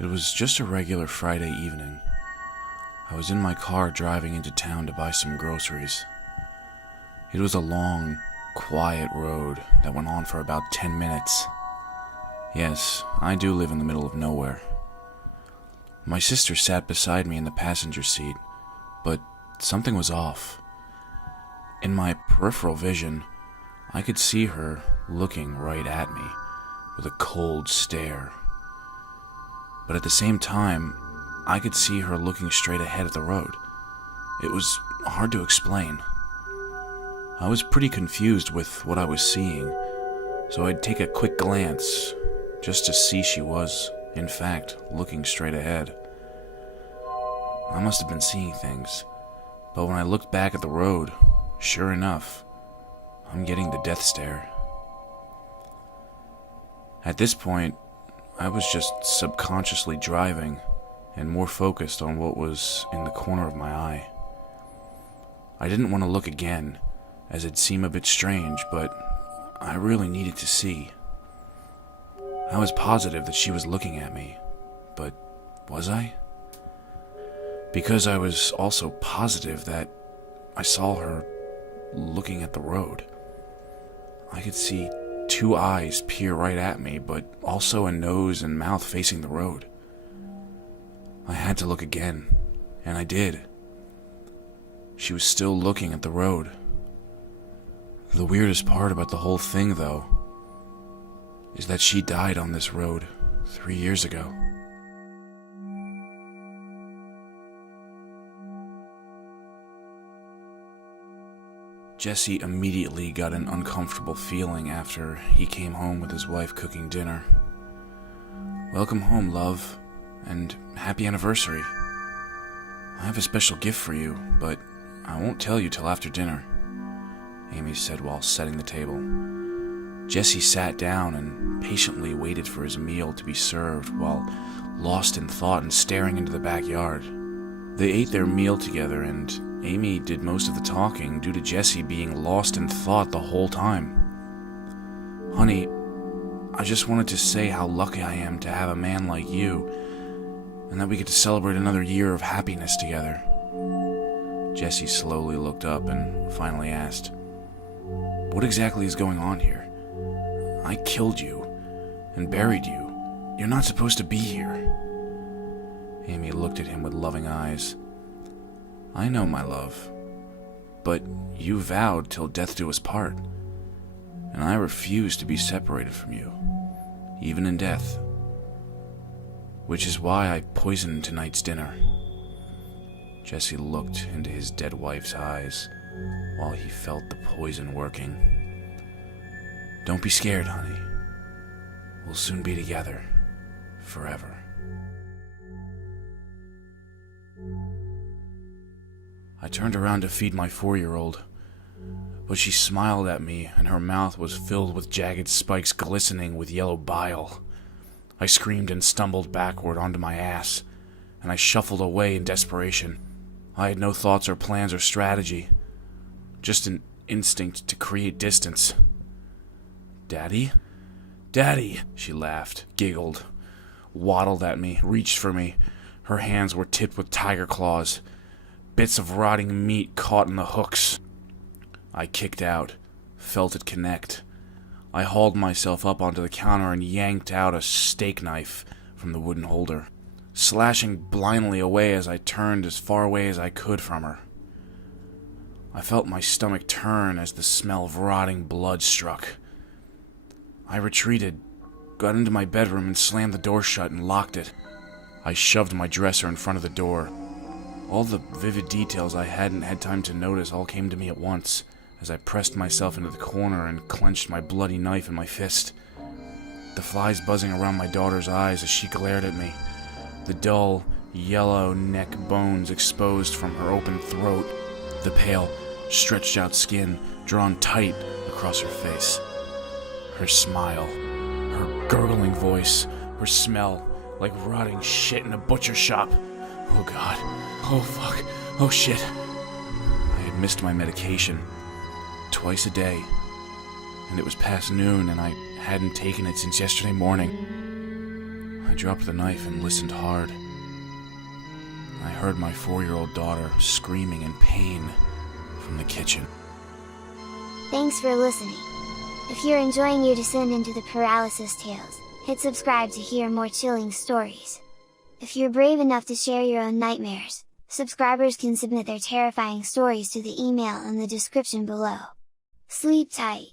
It was just a regular Friday evening. I was in my car driving into town to buy some groceries. It was a long, quiet road that went on for about 10 minutes. Yes, I do live in the middle of nowhere. My sister sat beside me in the passenger seat, but something was off. In my peripheral vision, I could see her looking right at me with a cold stare. But at the same time, I could see her looking straight ahead at the road. It was hard to explain. I was pretty confused with what I was seeing, so I'd take a quick glance just to see she was, in fact, looking straight ahead. I must have been seeing things, but when I looked back at the road, sure enough, I'm getting the death stare. At this point, I was just subconsciously driving and more focused on what was in the corner of my eye. I didn't want to look again, as it'd seem a bit strange, but I really needed to see. I was positive that she was looking at me, but was I? Because I was also positive that I saw her looking at the road. I could see two eyes peer right at me, but also a nose and mouth facing the road. I had to look again, and I did. She was still looking at the road. The weirdest part about the whole thing, though, is that she died on this road 3 years ago. Jesse immediately got an uncomfortable feeling after he came home with his wife cooking dinner. "Welcome home, love, and happy anniversary. I have a special gift for you, but I won't tell you till after dinner," Amy said while setting the table. Jesse sat down and patiently waited for his meal to be served while lost in thought and staring into the backyard. They ate their meal together, and Amy did most of the talking due to Jesse being lost in thought the whole time. "Honey, I just wanted to say how lucky I am to have a man like you, and that we get to celebrate another year of happiness together." Jesse slowly looked up and finally asked, "What exactly is going on here? I killed you and buried you. You're not supposed to be here." Amy looked at him with loving eyes. "I know, my love, but you vowed till death do us part, and I refuse to be separated from you, even in death. Which is why I poisoned tonight's dinner." Jesse looked into his dead wife's eyes while he felt the poison working. "Don't be scared, honey. We'll soon be together, forever." I turned around to feed my 4-year-old, but she smiled at me and her mouth was filled with jagged spikes glistening with yellow bile. I screamed and stumbled backward onto my ass, and I shuffled away in desperation. I had no thoughts or plans or strategy, just an instinct to create distance. "Daddy? Daddy!" She laughed, giggled, waddled at me, reached for me. Her hands were tipped with tiger claws. Bits of rotting meat caught in the hooks. I kicked out, felt it connect. I hauled myself up onto the counter and yanked out a steak knife from the wooden holder, slashing blindly away as I turned as far away as I could from her. I felt my stomach turn as the smell of rotting blood struck. I retreated, got into my bedroom and slammed the door shut and locked it. I shoved my dresser in front of the door. All the vivid details I hadn't had time to notice all came to me at once as I pressed myself into the corner and clenched my bloody knife in my fist. The flies buzzing around my daughter's eyes as she glared at me. The dull, yellow neck bones exposed from her open throat. The pale, stretched out skin drawn tight across her face. Her smile, her gurgling voice, her smell like rotting shit in a butcher shop. Oh God. Oh fuck. Oh shit. I had missed my medication twice a day, and it was past noon and I hadn't taken it since yesterday morning. I dropped the knife and listened hard. I heard my 4-year-old daughter screaming in pain from the kitchen. Thanks for listening. If you're enjoying your descent into the Paralysis Tales, hit subscribe to hear more chilling stories. If you're brave enough to share your own nightmares, subscribers can submit their terrifying stories to the email in the description below. Sleep tight!